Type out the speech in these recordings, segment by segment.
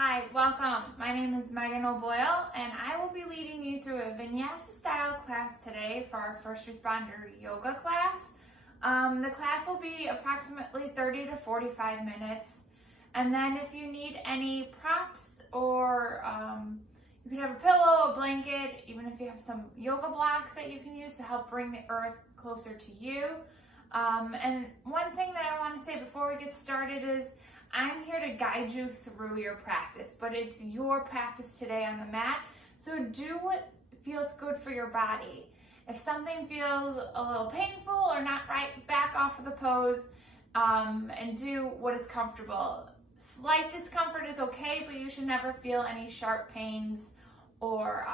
Hi, welcome. My name is Megan O'Boyle, and I will be leading you through a Vinyasa style class today for our first responder yoga class. The class will be approximately 30 to 45 minutes. And then if you need any props or you can have a pillow, a blanket, even if you have some yoga blocks that you can use to help bring the earth closer to you. And one thing that I want to say before we get started is I'm here to guide you through your practice, but it's your practice today on the mat. So do what feels good for your body. If something feels a little painful or not right, back off of the pose and do what is comfortable. Slight discomfort is okay, but you should never feel any sharp pains or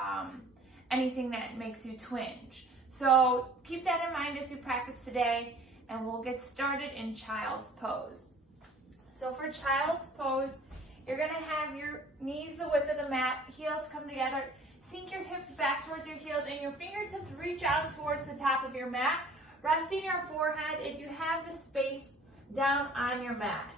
anything that makes you twinge. So keep that in mind as you practice today, and we'll get started in child's pose. So for child's pose, you're gonna have your knees the width of the mat, heels come together, sink your hips back towards your heels, and your fingertips reach out towards the top of your mat, resting your forehead if you have the space down on your mat.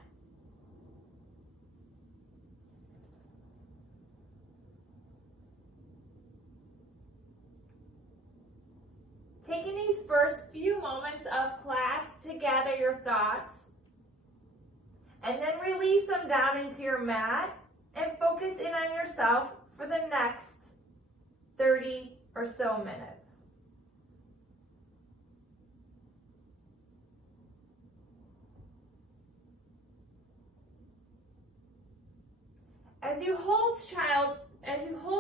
Taking these first few moments of class to gather your thoughts, and then release them down into your mat and focus in on yourself for the next 30 or so minutes. As you hold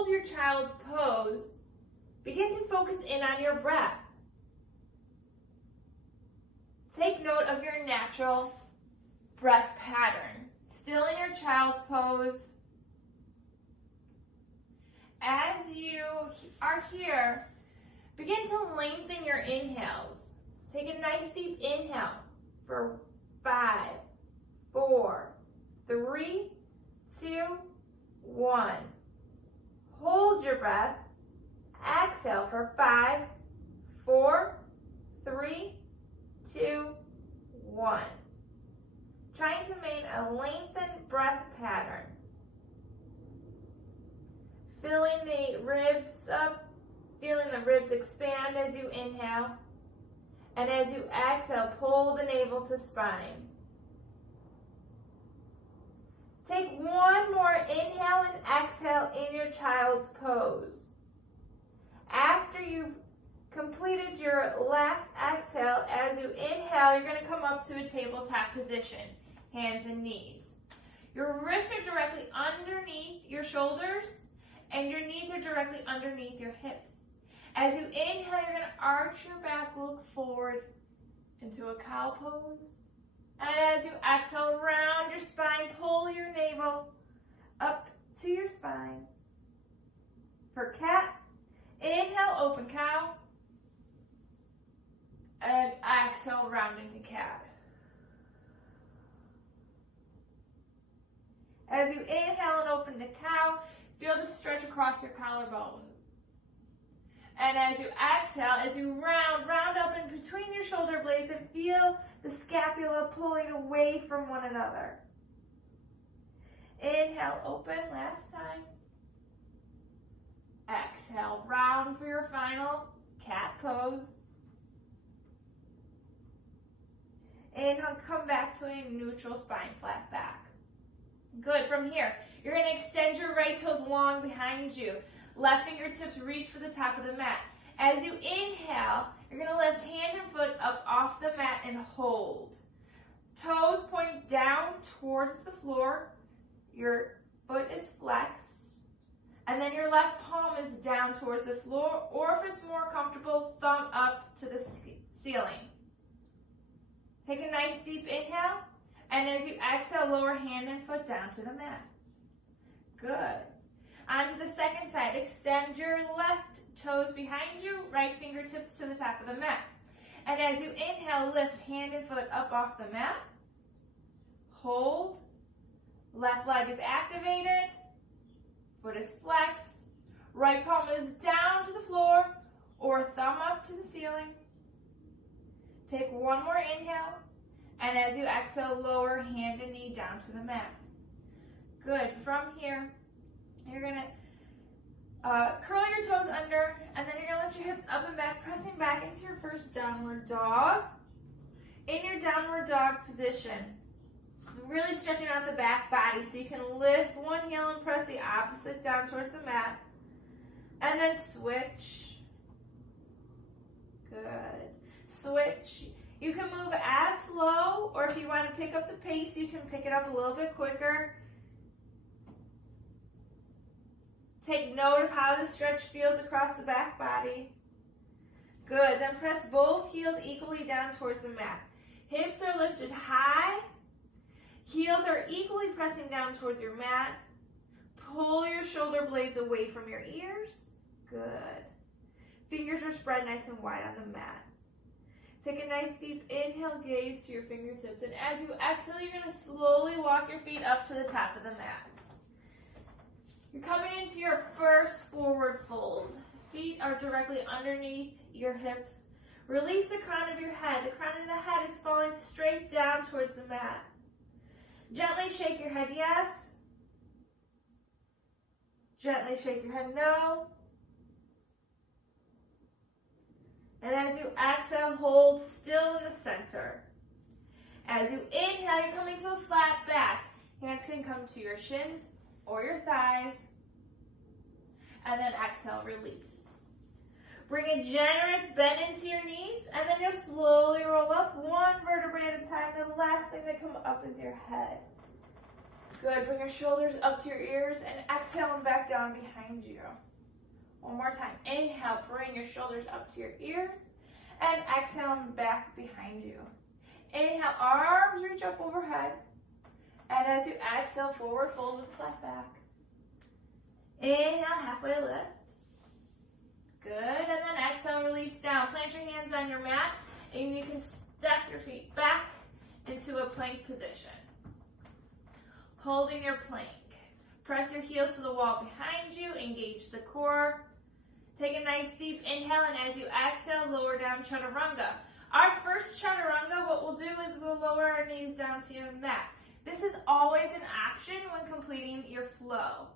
your child's pose, begin to focus in on your breath. Take note of your natural breath pattern. Still in your child's pose. As you are here, begin to lengthen your inhales. Take a nice deep inhale for 5, 4, 3, 2, 1. Hold your breath. Exhale for 5, 4, 3, 2, 1. Trying to maintain a lengthened breath pattern. Filling the ribs up, feeling the ribs expand as you inhale. And as you exhale, pull the navel to spine. Take one more inhale and exhale in your child's pose. After you've completed your last exhale, as you inhale, you're going to come up to a tabletop position. Hands and knees. Your wrists are directly underneath your shoulders, and your knees are directly underneath your hips. As you inhale, you're going to arch your back, look forward into a cow pose. And as you exhale, round your spine, pull your navel up to your spine. For cat, inhale, open cow. And exhale, round into cat. As you inhale and open to cow, feel the stretch across your collarbone. And as you exhale, as you round up in between your shoulder blades and feel the scapula pulling away from one another. Inhale, open, last time. Exhale, round for your final cat pose. Inhale, come back to a neutral spine, flat back. Good. From here, you're going to extend your right toes long behind you. Left fingertips reach for the top of the mat. As you inhale, you're going to lift hand and foot up off the mat and hold. Toes point down towards the floor. Your foot is flexed. And then your left palm is down towards the floor, or if it's more comfortable, thumb up to the ceiling. Take a nice deep inhale. And as you exhale, lower hand and foot down to the mat. Good. On to the second side. Extend your left toes behind you, right fingertips to the top of the mat. And as you inhale, lift hand and foot up off the mat. Hold. Left leg is activated. Foot is flexed. Right palm is down to the floor or thumb up to the ceiling. Take one more inhale. And as you exhale, lower hand and knee down to the mat. Good. From here, you're going to curl your toes under, and then you're going to lift your hips up and back, pressing back into your first downward dog. In your downward dog position, really stretching out the back body so you can lift one heel and press the opposite down towards the mat. And then switch. Good. Switch. You can move as slow, or if you want to pick up the pace, you can pick it up a little bit quicker. Take note of how the stretch feels across the back body. Good. Then press both heels equally down towards the mat. Hips are lifted high. Heels are equally pressing down towards your mat. Pull your shoulder blades away from your ears. Good. Fingers are spread nice and wide on the mat. Take a nice deep inhale, gaze to your fingertips. And as you exhale, you're going to slowly walk your feet up to the top of the mat. You're coming into your first forward fold. Feet are directly underneath your hips. Release the crown of your head. The crown of the head is falling straight down towards the mat. Gently shake your head yes. Gently shake your head no. And as you exhale, hold still in the center. As you inhale, you're coming to a flat back. Hands can come to your shins or your thighs. And then exhale, release. Bring a generous bend into your knees, and then you'll slowly roll up one vertebrae at a time. The last thing to come up is your head. Good. Bring your shoulders up to your ears and exhale them back down behind you. One more time. Inhale, bring your shoulders up to your ears, and exhale them back behind you. Inhale, arms reach up overhead, and as you exhale, forward fold with flat back. Inhale, halfway lift. Good, and then exhale, release down. Plant your hands on your mat, and you can step your feet back into a plank position. Holding your plank. Press your heels to the wall behind you, engage the core. Take a nice deep inhale, and as you exhale, lower down Chaturanga. Our first Chaturanga, what we'll do is we'll lower our knees down to your mat. This is always an option when completing your flow.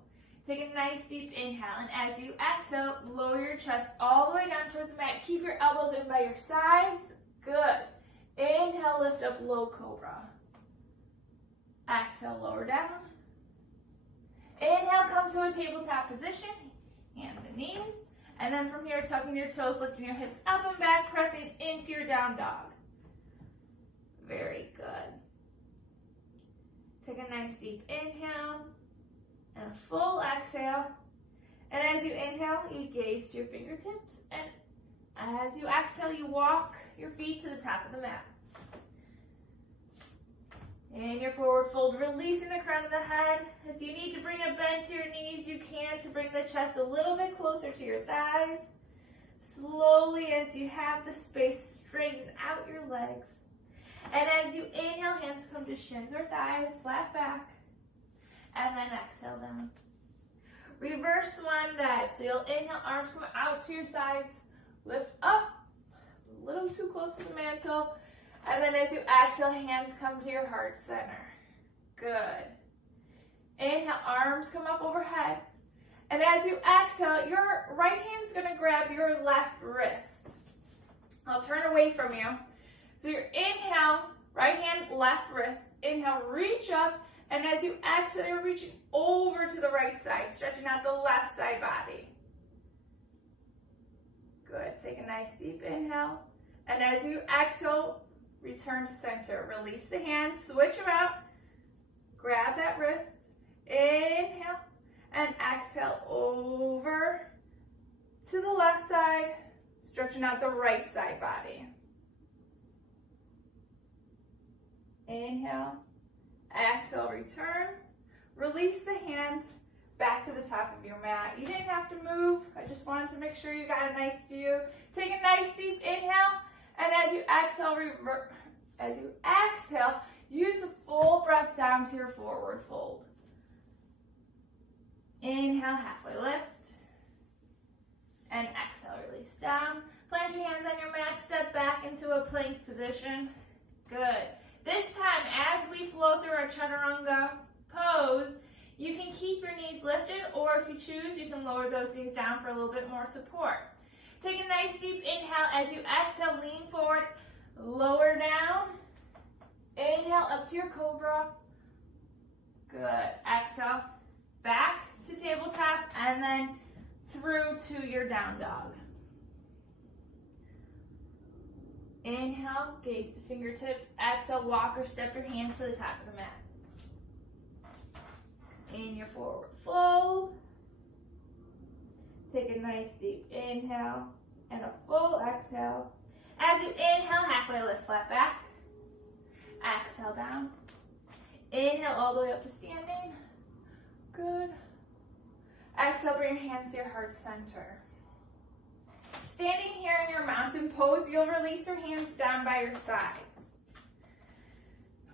Take a nice deep inhale, and as you exhale, lower your chest all the way down towards the mat. Keep your elbows in by your sides. Good. Inhale, lift up, low cobra. Exhale, lower down. Inhale, come to a tabletop position, hands and knees. And then from here, tucking your toes, lifting your hips up and back, pressing into your down dog. Very good. Take a nice deep inhale. And a full exhale. And as you inhale, you gaze to your fingertips. And as you exhale, you walk your feet to the top of the mat. In your forward fold, releasing the crown of the head. If you need to bring a bend to your knees, you can to bring the chest a little bit closer to your thighs. Slowly, as you have the space, straighten out your legs. And as you inhale, hands come to shins or thighs, flat back. And then exhale down. Reverse swan dive. So you'll inhale, arms come out to your sides, lift up, a little too close to the mantle. And then as you exhale, hands come to your heart center. Good. Inhale, arms come up overhead. And as you exhale, your right hand is going to grab your left wrist. I'll turn away from you. So your inhale, right hand, left wrist. Inhale, reach up. And as you exhale, you're reaching over to the right side, stretching out the left side body. Good. Take a nice deep inhale. And as you exhale, return to center. Release the hands, switch them out. Grab that wrist. Inhale. And exhale over to the left side, stretching out the right side body. Inhale. Exhale, return. Release the hand back to the top of your mat. You didn't have to move. I just wanted to make sure you got a nice view. Take a nice deep inhale, and as you exhale, use a full breath down to your forward fold. Inhale, halfway lift, and exhale, release down. Plant your hands on your mat, step back into a plank position. Good. This time, as we flow through our Chaturanga pose, you shoes, you can lower those knees down for a little bit more support. Take a nice deep inhale. As you exhale, lean forward, lower down. Inhale up to your cobra. Good. Exhale, back to tabletop, and then through to your down dog. Inhale, gaze to fingertips. Exhale, walk or step your hands to the top of the mat. In your forward fold. Take a nice deep inhale and a full exhale. As you inhale, halfway lift, flat back. Exhale down. Inhale all the way up to standing. Good. Exhale, bring your hands to your heart center. Standing here in your mountain pose, you'll release your hands down by your sides.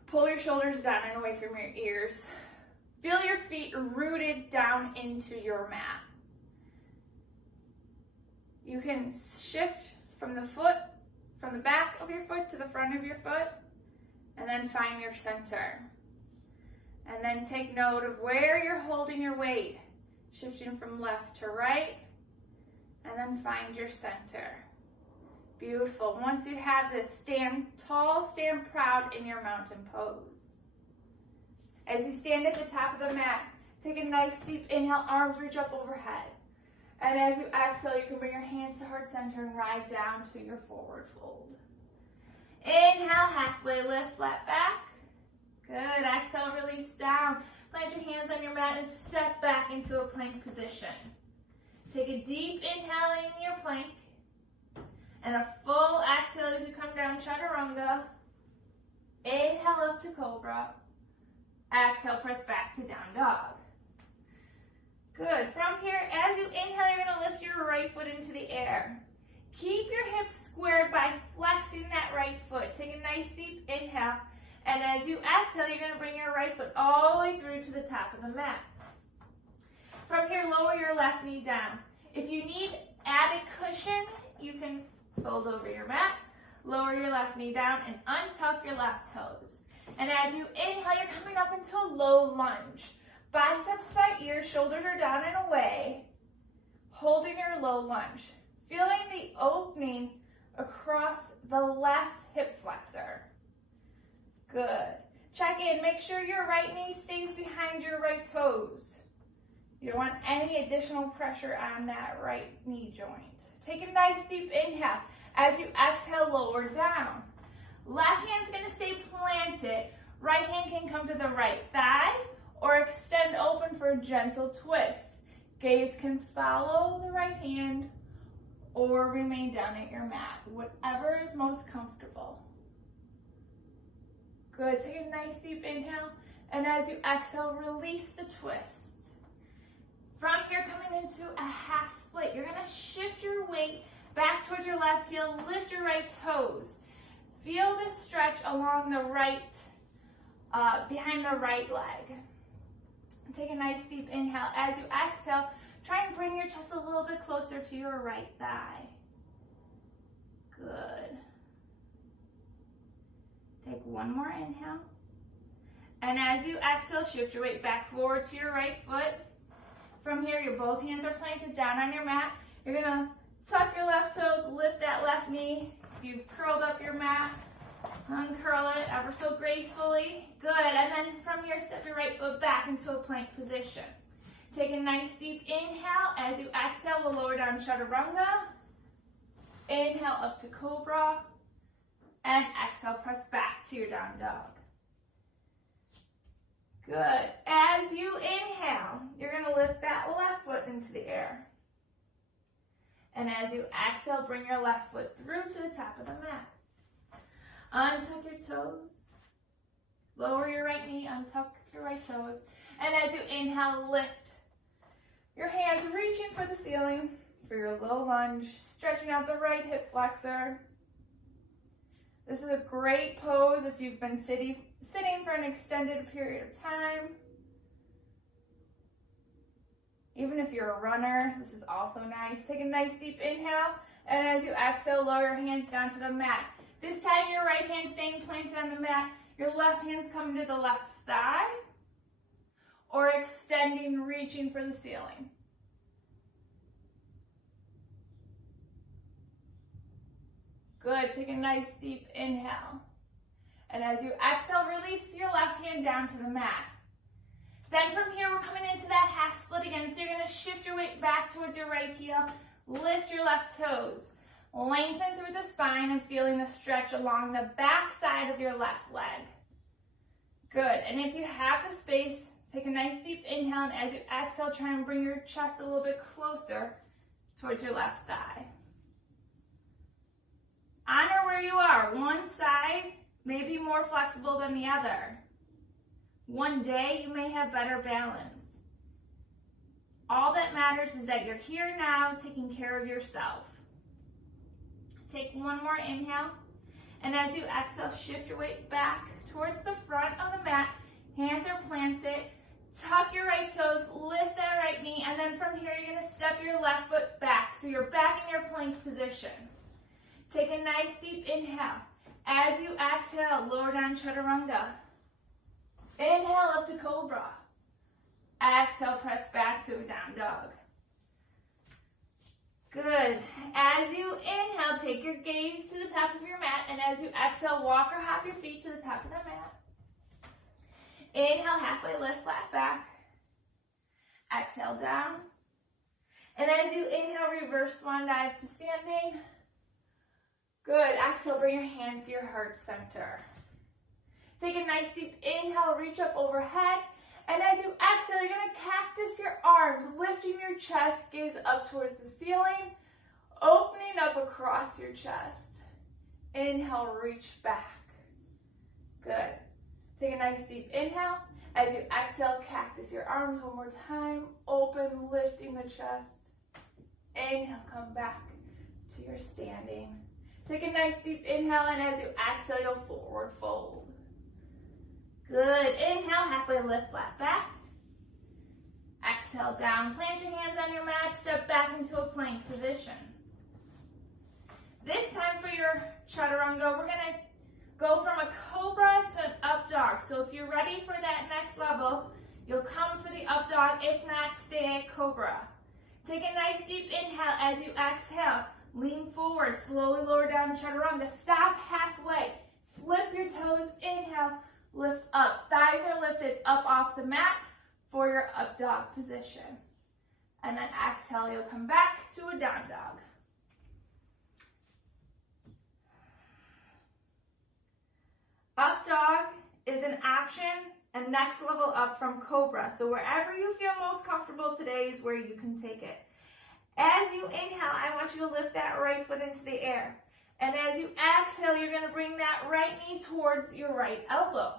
Pull your shoulders down and away from your ears. Feel your feet rooted down into your mat. You can shift from the back of your foot to the front of your foot, and then find your center. And then take note of where you're holding your weight, shifting from left to right, and then find your center. Beautiful. Once you have this, stand tall, stand proud in your mountain pose. As you stand at the top of the mat, take a nice deep inhale, arms reach up overhead. And as you exhale, you can bring your hands to heart center and ride down to your forward fold. Inhale, halfway lift, flat back. Good. Exhale, release down. Plant your hands on your mat and step back into a plank position. Take a deep inhale in your plank and a full exhale as you come down, Chaturanga. Inhale up to Cobra. Exhale, press back to down dog. Good. From here, as you inhale, you're going to lift your right foot into the air. Keep your hips squared by flexing that right foot. Take a nice deep inhale. And as you exhale, you're going to bring your right foot all the way through to the top of the mat. From here, lower your left knee down. If you need added cushion, you can fold over your mat, lower your left knee down, and untuck your left toes. And as you inhale, you're coming up into a low lunge. Biceps by ears, shoulders are down and away, holding your low lunge. Feeling the opening across the left hip flexor. Good. Check in. Make sure your right knee stays behind your right toes. You don't want any additional pressure on that right knee joint. Take a nice deep inhale. As you exhale, lower down. Left hand's going to stay planted. Right hand can come to the right thigh or extend open for a gentle twist. Gaze can follow the right hand or remain down at your mat, whatever is most comfortable. Good. Take a nice deep inhale, and as you exhale, release the twist. From here, coming into a half split, you're going to shift your weight back towards your left heel, lift your right toes. Feel the stretch along the right, behind the right leg. Take a nice deep inhale. As you exhale, try and bring your chest a little bit closer to your right thigh. Good. Take one more inhale. And as you exhale, shift your weight back forward to your right foot. From here, your both hands are planted down on your mat. You're gonna tuck your left toes, lift that left knee. If you've curled up your mat, uncurl it ever so gracefully. Good, and then from here, step your right foot back into a plank position. Take a nice deep inhale. As you exhale, we'll lower down Chaturanga. Inhale up to Cobra. And exhale, press back to your down dog. Good. As you inhale, you're going to lift that left foot into the air. And as you exhale, bring your left foot through to the top of the mat. Untuck your toes. Lower your right knee, untuck your right toes. And as you inhale, lift your hands, reaching for the ceiling for your low lunge, stretching out the right hip flexor. This is a great pose if you've been sitting for an extended period of time. Even if you're a runner, this is also nice. Take a nice deep inhale, and as you exhale, lower your hands down to the mat. This time, your right hand staying planted on the mat. Your left hand's coming to the left thigh, or extending, reaching for the ceiling. Good, take a nice deep inhale. And as you exhale, release your left hand down to the mat. Then from here, we're coming into that half split again. So you're gonna shift your weight back towards your right heel, lift your left toes, lengthen through the spine and feeling the stretch along the back side of your left leg. Good, and if you have the space, take a nice deep inhale, and as you exhale, try and bring your chest a little bit closer towards your left thigh. Honor where you are. One side may be more flexible than the other. One day you may have better balance. All that matters is that you're here now taking care of yourself. Take one more inhale, and as you exhale, shift your weight back towards the front of the mat. Hands are planted. Tuck your right toes, lift that right knee, and then from here you're going to step your left foot back. So you're back in your plank position. Take a nice deep inhale. As you exhale, lower down Chaturanga. Inhale up to Cobra. Exhale, press back to a down dog. Good. As you inhale, take your gaze to the top of your mat, and as you exhale, walk or hop your feet to the top of the mat. Inhale, halfway lift, flat back. Exhale, down. And as you inhale, reverse swan dive to standing. Good. Exhale, bring your hands to your heart center. Take a nice deep inhale, reach up overhead. And as you exhale, you're going to cactus your arms, lifting your chest, gaze up towards the ceiling, opening up across your chest. Inhale, reach back. Good. Take a nice deep inhale. As you exhale, cactus your arms one more time, open, lifting the chest. Inhale, come back to your standing. Take a nice deep inhale, and as you exhale, you'll forward fold. Good. Inhale, halfway lift, flat back. Exhale, down. Plant your hands on your mat. Step back into a plank position. This time for your Chaturanga, we're going to go from a Cobra to an up dog. So if you're ready for that next level, you'll come for the up dog. If not, stay at Cobra. Take a nice deep inhale. As you exhale, lean forward. Slowly lower down Chaturanga. Stop halfway. Flip your toes. Inhale. Lift up. Thighs are lifted up off the mat for your up dog position. And then exhale, you'll come back to a down dog. Up dog is an option and next level up from Cobra. So wherever you feel most comfortable today is where you can take it. As you inhale, I want you to lift that right foot into the air. And as you exhale, you're going to bring that right knee towards your right elbow.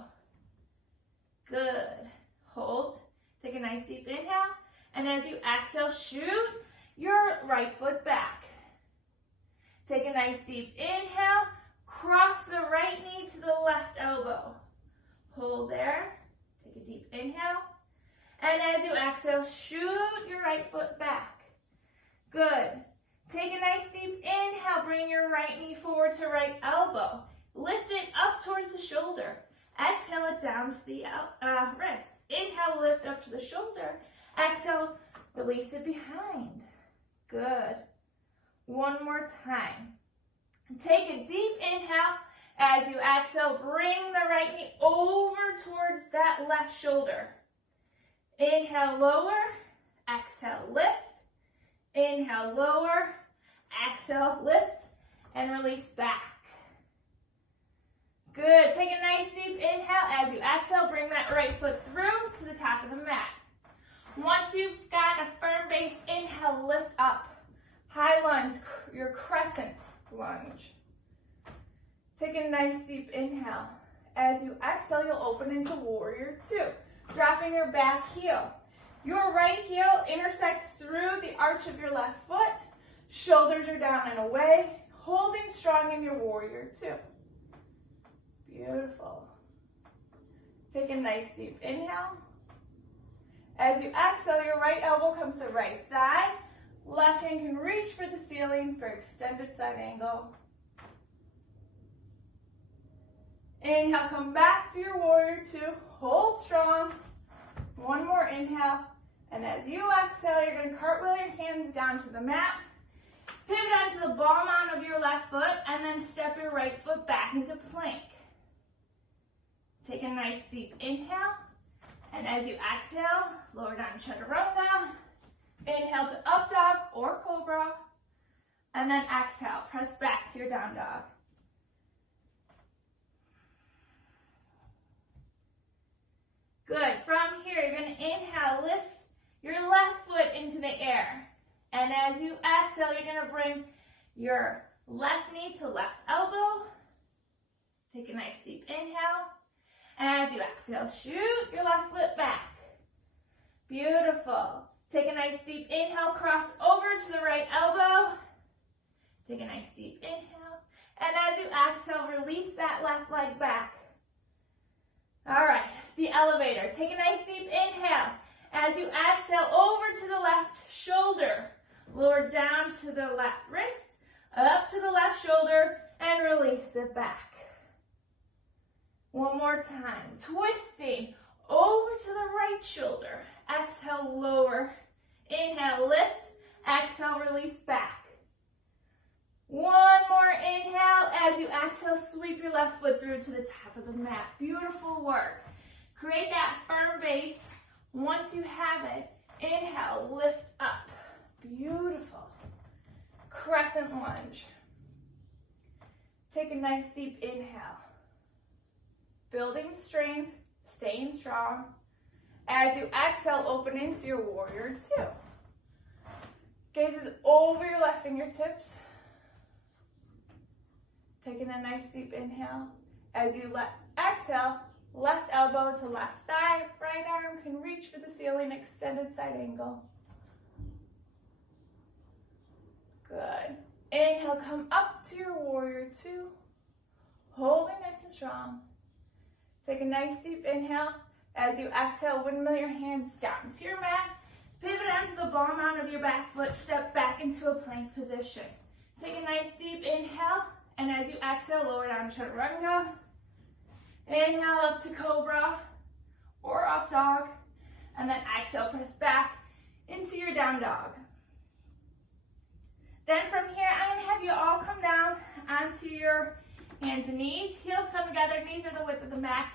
Good. Hold. Take a nice deep inhale. And as you exhale, shoot your right foot back. Take a nice deep inhale. Cross the right knee to the left elbow. Hold there. Take a deep inhale. And as you exhale, shoot your right foot back. Good. Take a nice deep inhale. Bring your right knee forward to right elbow. Lift it up towards the shoulder. Exhale it down to the wrist. Inhale, lift up to the shoulder. Exhale, release it behind. Good. One more time. Take a deep inhale. As you exhale, bring the right knee over towards that left shoulder. Inhale, lower. Exhale, lift. Inhale, lower. Exhale, lift. And release back. Good. Take a nice deep inhale. As you exhale, bring that right foot through to the top of the mat. Once you've got a firm base, inhale, lift up. High lunge, your crescent lunge. Take a nice deep inhale. As you exhale, you'll open into warrior two, dropping your back heel. Your right heel intersects through the arch of your left foot. Shoulders are down and away, holding strong in your warrior two. Beautiful. Take a nice deep inhale. As you exhale, your right elbow comes to right thigh. Left hand can reach for the ceiling for extended side angle. Inhale, come back to your warrior two. Hold strong. One more inhale. And as you exhale, you're going to cartwheel your hands down to the mat. Pivot onto the ball mount of your left foot and then step your right foot back into plank. Take a nice deep inhale, and as you exhale, lower down Chaturanga. Inhale to up dog or cobra, and then exhale, press back to your down dog. Good. From here, you're going to inhale, lift your left foot into the air. And as you exhale, you're going to bring your left knee to left elbow. Take a nice deep inhale. And as you exhale, shoot your left foot back. Beautiful. Take a nice deep inhale, cross over to the right elbow. Take a nice deep inhale. And as you exhale, release that left leg back. All right, the elevator. Take a nice deep inhale. As you exhale, over to the left shoulder. Lower down to the left wrist, up to the left shoulder, and release it back. One more time. Twisting over to the right shoulder. Exhale, lower. Inhale, lift. Exhale, release back. One more inhale. As you exhale, sweep your left foot through to the top of the mat. Beautiful work. Create that firm base. Once you have it, inhale, lift up. Beautiful. Crescent lunge. Take a nice deep inhale. Building strength, staying strong. As you exhale, open into your warrior two. Gaze is over your left fingertips. Taking a nice deep inhale. As you exhale, left elbow to left thigh, right arm can reach for the ceiling, extended side angle. Good. Inhale, come up to your warrior two. Holding nice and strong. Take a nice deep inhale. As you exhale, windmill your hands down to your mat. Pivot onto the ball mount of your back foot. Step back into a plank position. Take a nice deep inhale. And as you exhale, lower down Chaturanga. Inhale up to cobra or up dog. And then exhale, press back into your down dog. Then from here, I'm going to have you all come down onto your hands and knees. Heels come together, knees are the width of the mat.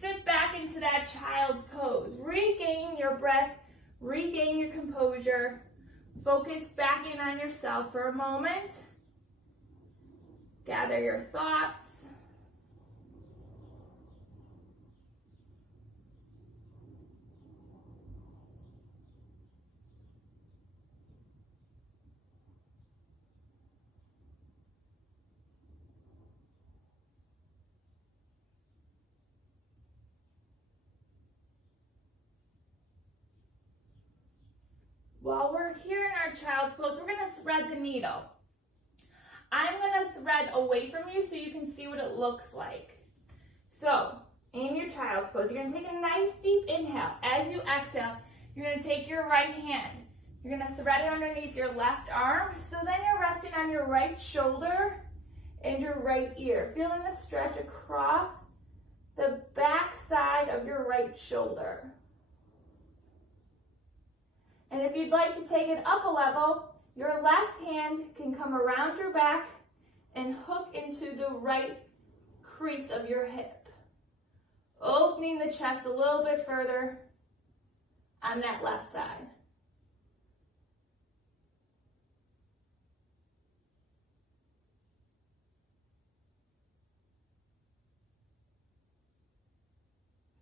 Sit back into that child's pose. Regain your breath, regain your composure. Focus back in on yourself for a moment. Gather your thoughts. While we're here in our child's pose, we're going to thread the needle. I'm going to thread away from you so you can see what it looks like. So, in your child's pose, you're going to take a nice deep inhale. As you exhale, you're going to take your right hand. You're going to thread it underneath your left arm. So then you're resting on your right shoulder and your right ear. Feeling the stretch across the back side of your right shoulder. And if you'd like to take it up a level, your left hand can come around your back and hook into the right crease of your hip. Opening the chest a little bit further on that left side.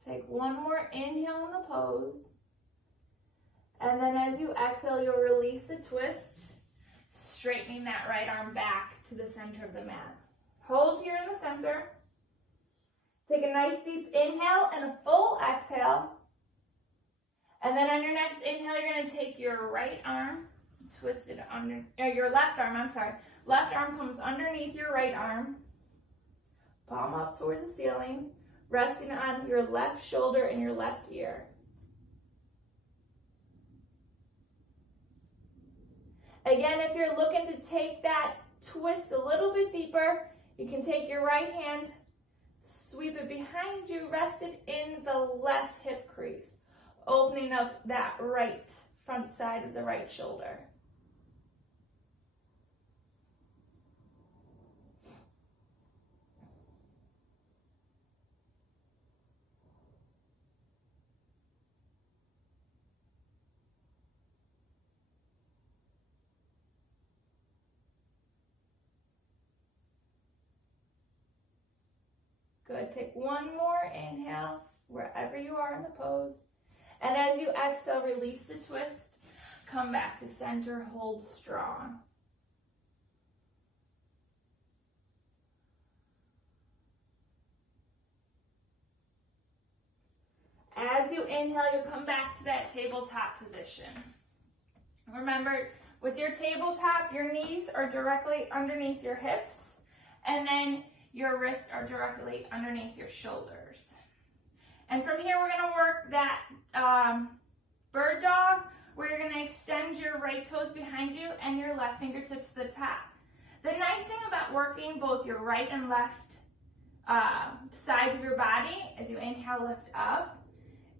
Take one more inhale in the pose. And then as you exhale, you'll release the twist, straightening that right arm back to the center of the mat. Hold here in the center. Take a nice deep inhale and a full exhale. And then on your next inhale, you're going to take your right arm, twist it under, or your left arm, I'm sorry. Left arm comes underneath your right arm. Palm up towards the ceiling, resting on your left shoulder and your left ear. Again, if you're looking to take that twist a little bit deeper, you can take your right hand, sweep it behind you, rest it in the left hip crease, opening up that right front side of the right shoulder. Good. Take one more inhale wherever you are in the pose. And as you exhale, release the twist. Come back to center, hold strong. As you inhale, you come back to that tabletop position. Remember, with your tabletop, your knees are directly underneath your hips, and then your wrists are directly underneath your shoulders. And from here, we're going to work that bird dog, where you're going to extend your right toes behind you and your left fingertips to the top. The nice thing about working both your right and left sides of your body, as you inhale, lift up,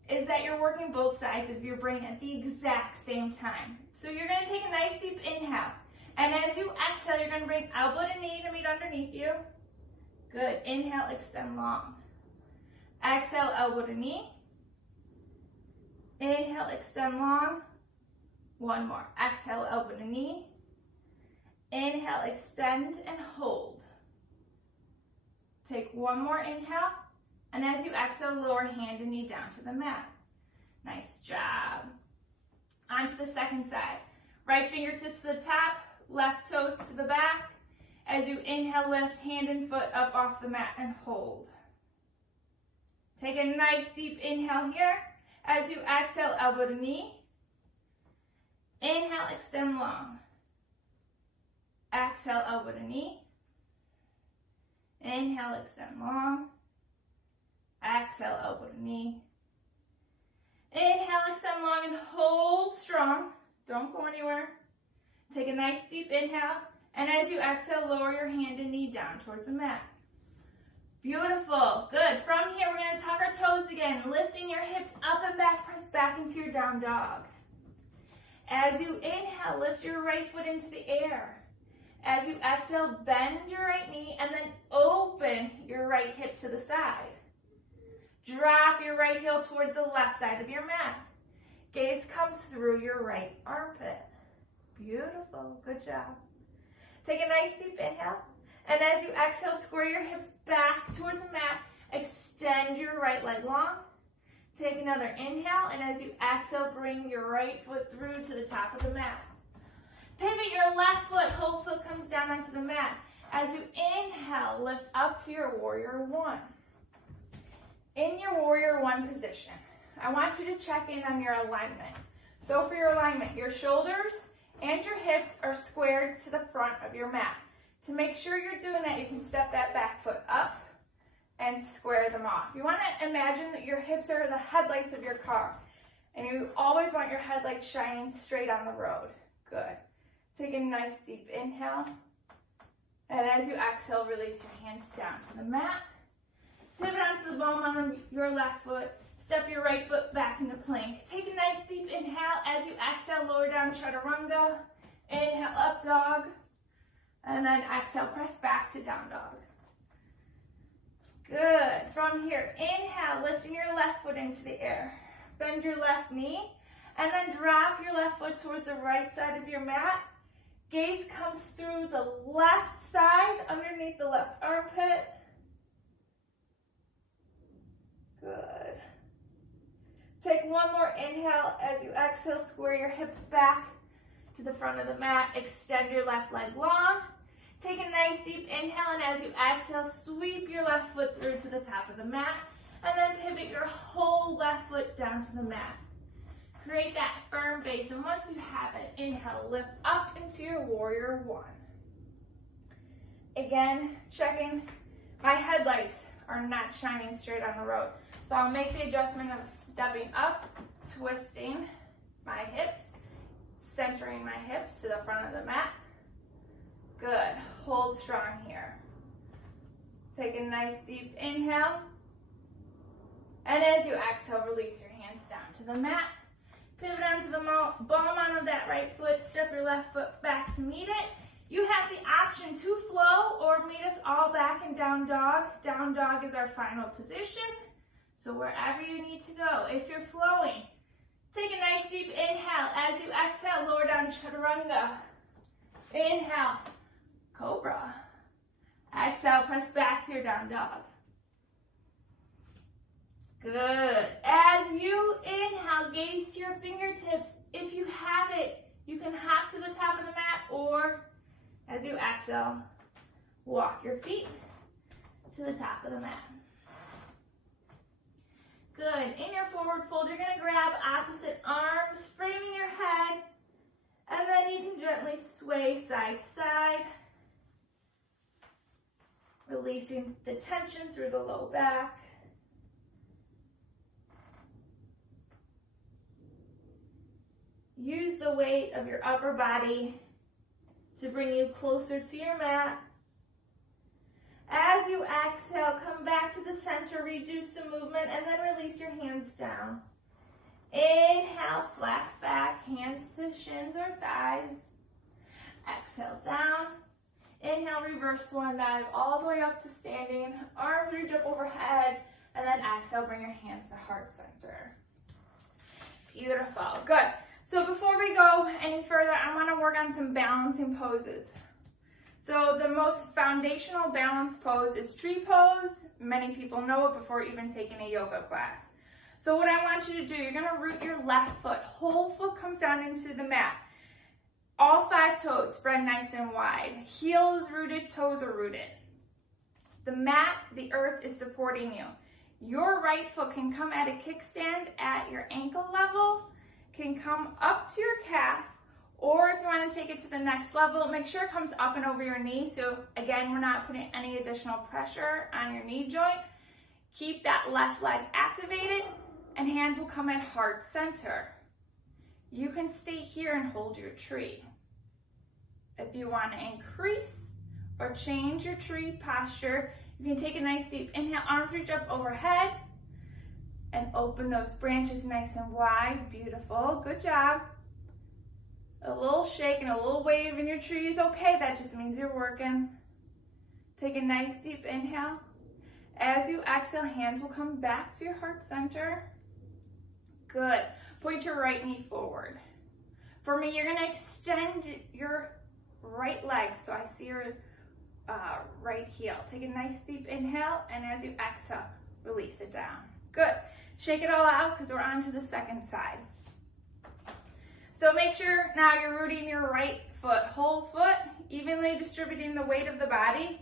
is that you're working both sides of your brain at the exact same time. So you're going to take a nice deep inhale. And as you exhale, you're going to bring elbow to knee to meet underneath you. Good. Inhale, extend long. Exhale, elbow to knee. Inhale, extend long. One more. Exhale, elbow to knee. Inhale, extend and hold. Take one more inhale. And as you exhale, lower hand and knee down to the mat. Nice job. On to the second side. Right fingertips to the top, left toes to the back. As you inhale, lift hand and foot up off the mat and hold. Take a nice deep inhale here. As you exhale, elbow to knee. Inhale, extend long. Exhale, elbow to knee. Inhale, extend long. Exhale, elbow to knee. Inhale, extend long and hold strong. Don't go anywhere. Take a nice deep inhale. And as you exhale, lower your hand and knee down towards the mat. Beautiful. Good. From here, we're going to tuck our toes again, lifting your hips up and back, press back into your down dog. As you inhale, lift your right foot into the air. As you exhale, bend your right knee and then open your right hip to the side. Drop your right heel towards the left side of your mat. Gaze comes through your right armpit. Beautiful. Good job. Take a nice deep inhale. And as you exhale, square your hips back towards the mat. Extend your right leg long. Take another inhale. And as you exhale, bring your right foot through to the top of the mat. Pivot your left foot. Whole foot comes down onto the mat. As you inhale, lift up to your warrior one. In your warrior one position, I want you to check in on your alignment. So for your alignment, your shoulders and your hips are squared to the front of your mat. To make sure you're doing that, you can step that back foot up and square them off. You want to imagine that your hips are the headlights of your car, and you always want your headlights shining straight on the road. Good. Take a nice deep inhale, and as you exhale, release your hands down to the mat. Pivot onto the ball on your left foot. Step your right foot back into plank. Take a nice deep inhale. As you exhale, lower down chaturanga. Inhale, up dog. And then exhale, press back to down dog. Good. From here, inhale, lifting your left foot into the air. Bend your left knee. And then drop your left foot towards the right side of your mat. Gaze comes through the left side, underneath the left armpit. Good. Take one more inhale. As you exhale, square your hips back to the front of the mat. Extend your left leg long. Take a nice deep inhale, and as you exhale, sweep your left foot through to the top of the mat, and then pivot your whole left foot down to the mat. Create that firm base, and once you have it, inhale, lift up into your warrior one. Again, checking, my headlights are not shining straight on the road. So I'll make the adjustment of stepping up, twisting my hips, centering my hips to the front of the mat. Good. Hold strong here. Take a nice deep inhale. And as you exhale, release your hands down to the mat. Pivot onto the ball mound of that right foot. Step your left foot back to meet it. You have the option to flow or meet us all back in down dog. Down dog is our final position. So wherever you need to go, if you're flowing, take a nice deep inhale. As you exhale, lower down chaturanga. Inhale, cobra. Exhale, press back to your down dog. Good. As you inhale, gaze to your fingertips. If you have it, you can hop to the top of the mat, or as you exhale, walk your feet to the top of the mat. Good. In your forward fold, you're going to grab opposite arms, framing your head, and then you can gently sway side to side, releasing the tension through the low back. Use the weight of your upper body to bring you closer to your mat. As you exhale, come back to the center, reduce the movement, and then release your hands down. Inhale, flat back, hands to shins or thighs. Exhale, down. Inhale, reverse swan dive all the way up to standing. Arms reach up overhead, and then exhale, bring your hands to heart center. Beautiful, good. So before we go any further, I want to work on some balancing poses. So the most foundational balance pose is tree pose. Many people know it before even taking a yoga class. So what I want you to do, you're going to root your left foot. Whole foot comes down into the mat. All 5 toes spread nice and wide. Heel is rooted, toes are rooted. The mat, the earth is supporting you. Your right foot can come at a kickstand at your ankle level, can come up to your calf, or if you want to take it to the next level, make sure it comes up and over your knee. So again, we're not putting any additional pressure on your knee joint. Keep that left leg activated, and hands will come at heart center. You can stay here and hold your tree. If you want to increase or change your tree posture, you can take a nice deep inhale, arms reach up overhead, and open those branches nice and wide. Beautiful, good job. A little shake and a little wave in your tree is okay. That just means you're working. Take a nice deep inhale. As you exhale, hands will come back to your heart center. Good. Point your right knee forward. For me, you're going to extend your right leg. So I see your right heel. Take a nice deep inhale, and as you exhale, release it down. Good. Shake it all out because we're on to the second side. So make sure now you're rooting your right foot, whole foot, evenly distributing the weight of the body,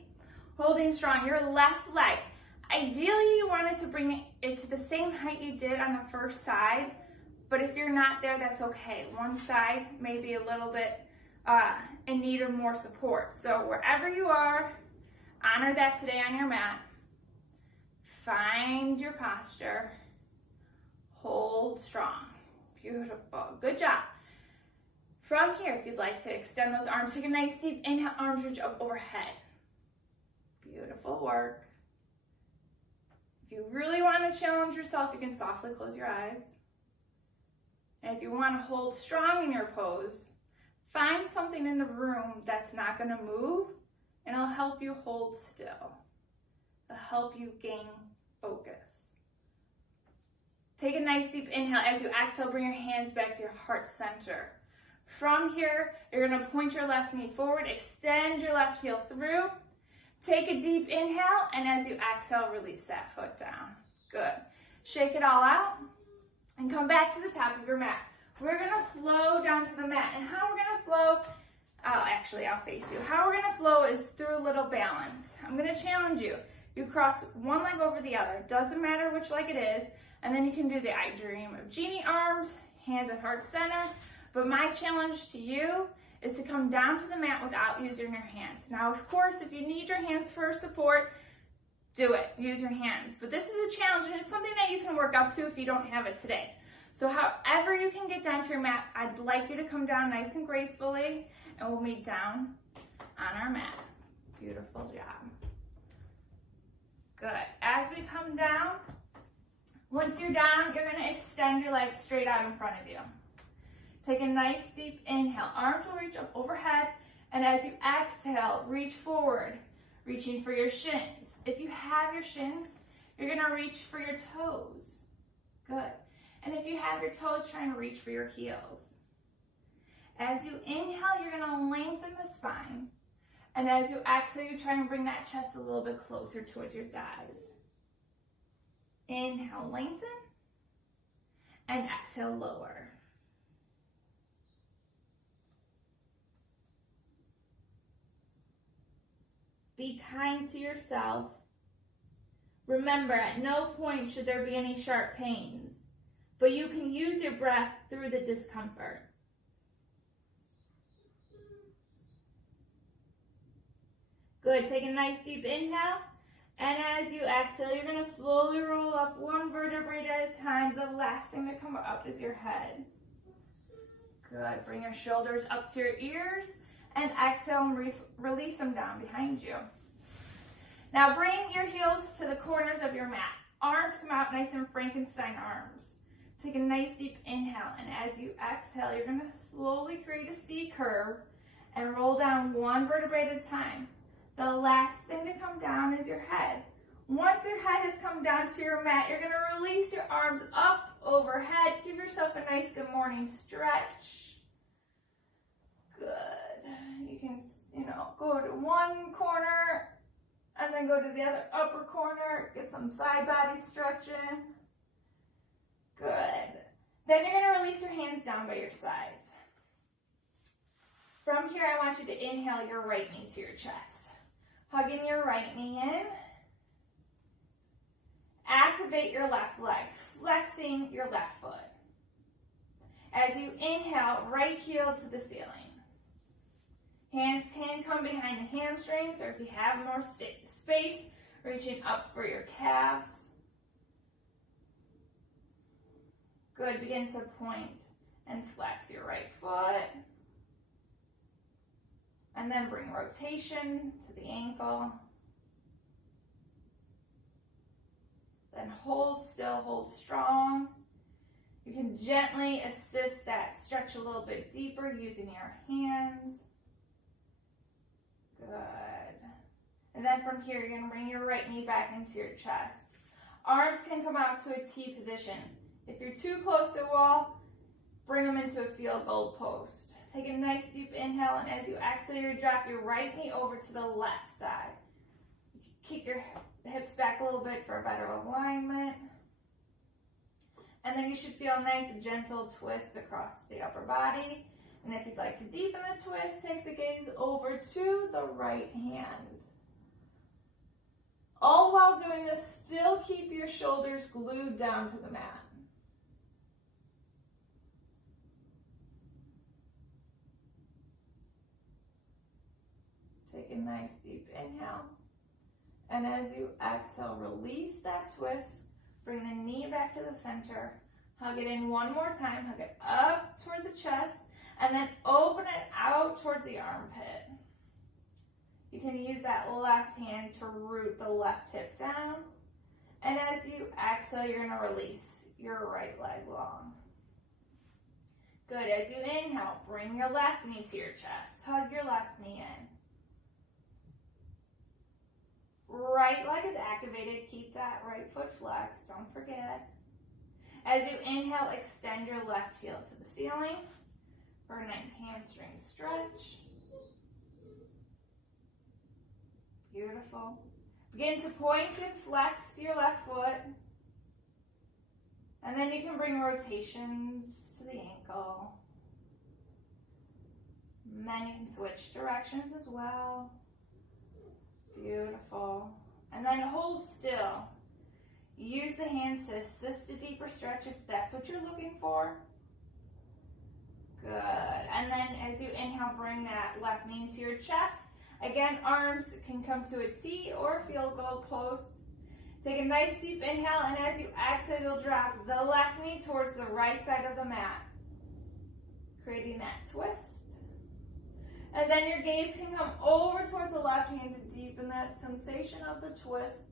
holding strong your left leg. Ideally, you want it to bring it to the same height you did on the first side, but if you're not there, that's okay. One side may be a little bit in need of more support. So wherever you are, honor that today on your mat. Find your posture. Hold strong. Beautiful. Good job. From here, if you'd like to extend those arms, take a nice deep inhale, arms reach up overhead. Beautiful work. If you really want to challenge yourself, you can softly close your eyes. And if you want to hold strong in your pose, find something in the room that's not going to move, and it'll help you hold still. It'll help you gain focus. Take a nice deep inhale. As you exhale, bring your hands back to your heart center. From here, you're going to point your left knee forward, extend your left heel through. Take a deep inhale, and as you exhale, release that foot down. Good. Shake it all out, and come back to the top of your mat. We're going to flow down to the mat, and how we're going to flow, I'll face you. How we're going to flow is through a little balance. I'm going to challenge you. You cross one leg over the other. Doesn't matter which leg it is, and then you can do the I Dream of Genie arms, hands at heart center. But my challenge to you is to come down to the mat without using your hands. Now, of course, if you need your hands for support, do it. Use your hands. But this is a challenge, and it's something that you can work up to if you don't have it today. So however you can get down to your mat, I'd like you to come down nice and gracefully, and we'll meet down on our mat. Beautiful job. Good. As we come down, once you're down, you're going to extend your legs straight out in front of you. Take a nice deep inhale. Arms will reach up overhead, and as you exhale, reach forward, reaching for your shins. If you have your shins, you're going to reach for your toes. Good. And if you have your toes, trying to reach for your heels. As you inhale, you're going to lengthen the spine. And as you exhale, you try and bring that chest a little bit closer towards your thighs. Inhale, lengthen, and exhale, lower. Be kind to yourself. Remember, at no point should there be any sharp pains, but you can use your breath through the discomfort. Good, take a nice deep inhale, and as you exhale, you're going to slowly roll up one vertebrae at a time. The last thing to come up is your head. Good, bring your shoulders up to your ears, and exhale and release them down behind you. Now bring your heels to the corners of your mat. Arms come out nice and Frankenstein arms. Take a nice deep inhale, and as you exhale, you're going to slowly create a C curve and roll down one vertebrae at a time. The last thing to come down is your head. Once your head has come down to your mat, you're going to release your arms up overhead. Give yourself a nice good morning stretch. Good. You can, go to one corner and then go to the other upper corner. Get some side body stretching. Good. Then you're going to release your hands down by your sides. From here, I want you to inhale your right knee to your chest. Hugging your right knee in. Activate your left leg, flexing your left foot. As you inhale, right heel to the ceiling. Hands can come behind the hamstrings, or if you have more space, reaching up for your calves. Good, begin to point and flex your right foot. And then bring rotation to the ankle. Then hold still, hold strong. You can gently assist that stretch a little bit deeper using your hands. Good. And then from here, you're going to bring your right knee back into your chest. Arms can come out to a T position. If you're too close to the wall, bring them into a field goal post. Take a nice deep inhale, and as you exhale, you drop your right knee over to the left side. Kick your hips back a little bit for a better alignment. And then you should feel a nice gentle twist across the upper body. And if you'd like to deepen the twist, take the gaze over to the right hand. All while doing this, still keep your shoulders glued down to the mat. Take a nice deep inhale. And as you exhale, release that twist. Bring the knee back to the center. Hug it in one more time. Hug it up towards the chest. And then open it out towards the armpit. You can use that left hand to root the left hip down. And as you exhale, you're going to release your right leg long. Good. As you inhale, bring your left knee to your chest. Hug your left knee in. Right leg is activated. Keep that right foot flexed. Don't forget. As you inhale, extend your left heel to the ceiling for a nice hamstring stretch. Beautiful. Begin to point and flex your left foot. And then you can bring rotations to the ankle. And then you can switch directions as well. Beautiful. And then hold still. Use the hands to assist a deeper stretch if that's what you're looking for. Good. And then as you inhale, bring that left knee into your chest. Again, arms can come to a T or field goal post. Take a nice deep inhale, and as you exhale, you'll drop the left knee towards the right side of the mat, creating that twist. And then your gaze can come over towards the left hand to deepen that sensation of the twist.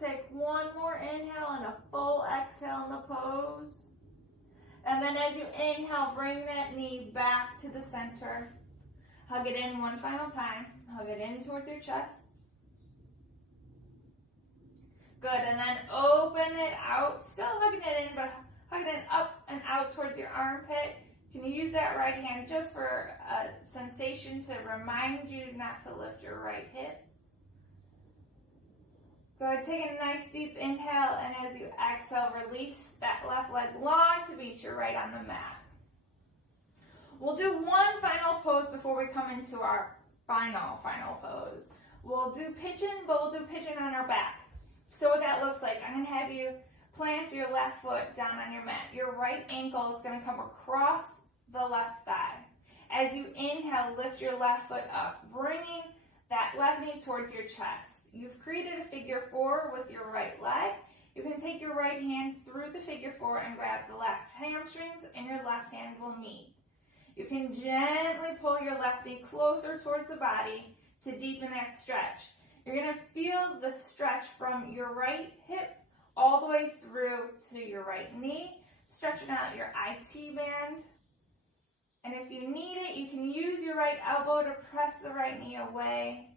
Take one more inhale and a full exhale in the pose. And then as you inhale, bring that knee back to the center. Hug it in one final time. Hug it in towards your chest. Good, and then open it out, still hugging it in, but hugging it up and out towards your armpit. You can use that right hand just for a sensation to remind you not to lift your right hip. Good, take a nice deep inhale, and as you exhale, release that left leg long to meet your right on the mat. We'll do one final pose before we come into our final pose. We'll do pigeon, but we'll do pigeon on our back. So what that looks like, I'm going to have you plant your left foot down on your mat. Your right ankle is going to come across the left thigh. As you inhale, lift your left foot up, bringing that left knee towards your chest. You've created a figure four with your right leg. You can take your right hand through the figure four and grab the left hamstrings, and your left hand will meet. You can gently pull your left knee closer towards the body to deepen that stretch. You're going to feel the stretch from your right hip all the way through to your right knee, stretching out your IT band. And if you need it, you can use your right elbow to press the right knee away.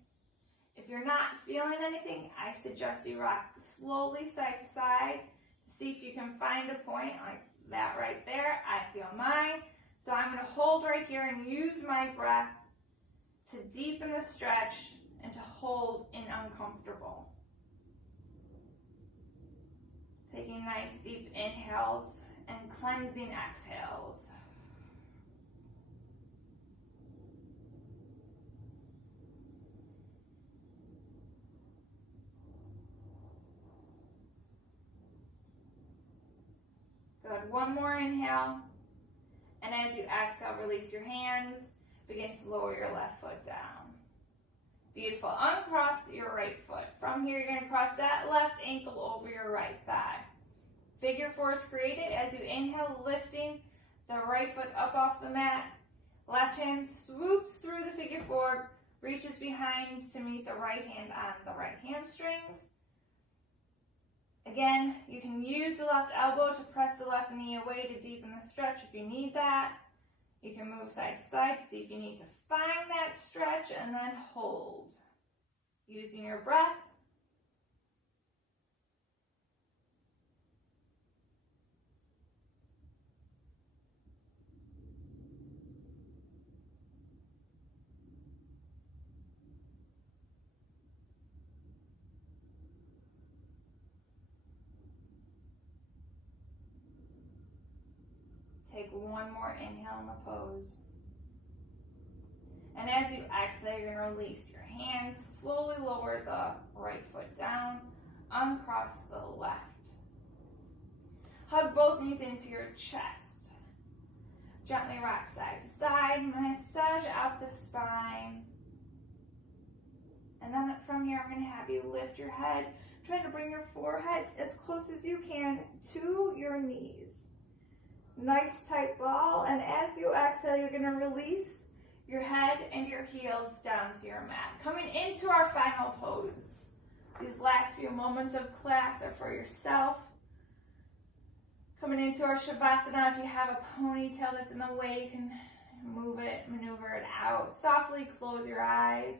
If you're not feeling anything, I suggest you rock slowly side to side. See if you can find a point like that right there. I feel mine. So I'm going to hold right here and use my breath to deepen the stretch and to hold in uncomfortable. Taking nice deep inhales and cleansing exhales. Good. One more inhale. And as you exhale, release your hands. Begin to lower your left foot down. Beautiful. Uncross your right foot. From here, you're going to cross that left ankle over your right thigh. Figure four is created as you inhale, lifting the right foot up off the mat. Left hand swoops through the figure four, reaches behind to meet the right hand on the right hamstrings. Again, you can use the left elbow to press the left knee away to deepen the stretch if you need that. You can move side to side to see if you need to find that stretch and then hold. Using your breath. Take one more inhale in the pose. And as you exhale, you're going to release your hands. Slowly lower the right foot down. Uncross the left. Hug both knees into your chest. Gently rock side to side. Massage out the spine. And then from here, I'm going to have you lift your head. Trying to bring your forehead as close as you can to your knees. Nice tight ball, and as you exhale, you're going to release your head and your heels down to your mat. Coming into our final pose. These last few moments of class are for yourself. Coming into our Savasana, if you have a ponytail that's in the way, you can move it, maneuver it out. Softly close your eyes.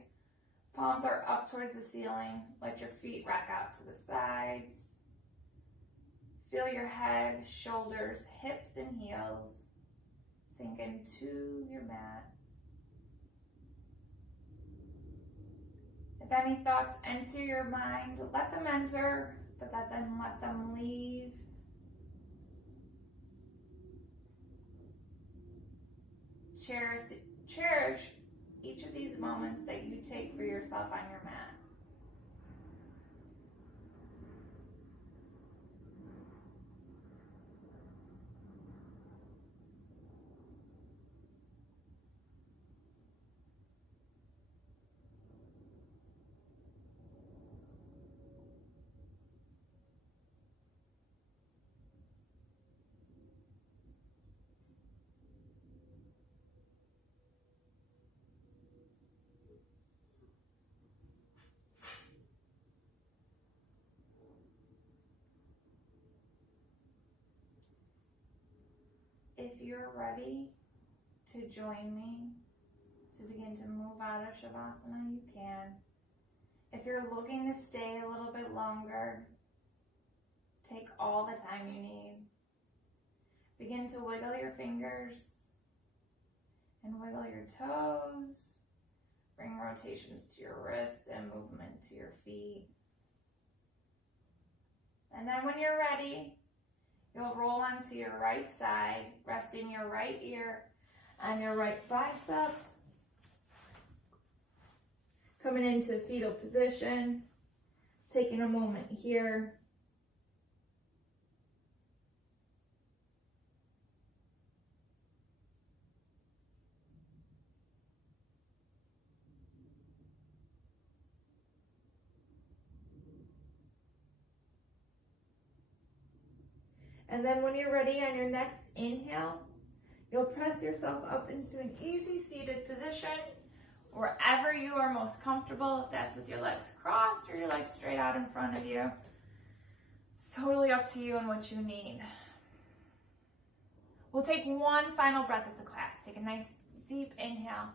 Palms are up towards the ceiling. Let your feet rock out to the sides. Feel your head, shoulders, hips, and heels sink into your mat. If any thoughts enter your mind, let them enter, but then let them leave. Cherish each of these moments that you take for yourself on your mat. If you're ready to join me to begin to move out of Savasana, you can. If you're looking to stay a little bit longer, Take all the time you need. Begin to wiggle your fingers and wiggle your toes. Bring rotations to your wrist and movement to your feet. And then when you're ready, you'll roll onto your right side, resting your right ear on your right bicep. Coming into fetal position, taking a moment here. And then when you're ready on your next inhale, you'll press yourself up into an easy seated position wherever you are most comfortable, if that's with your legs crossed or your legs straight out in front of you. It's totally up to you and what you need. We'll take one final breath as a class. Take a nice deep inhale.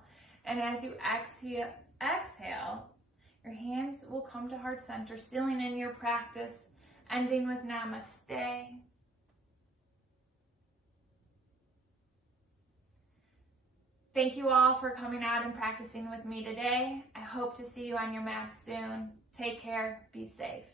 And as you exhale, your hands will come to heart center, sealing in your practice, ending with namaste. Thank you all for coming out and practicing with me today. I hope to see you on your mat soon. Take care. Be safe.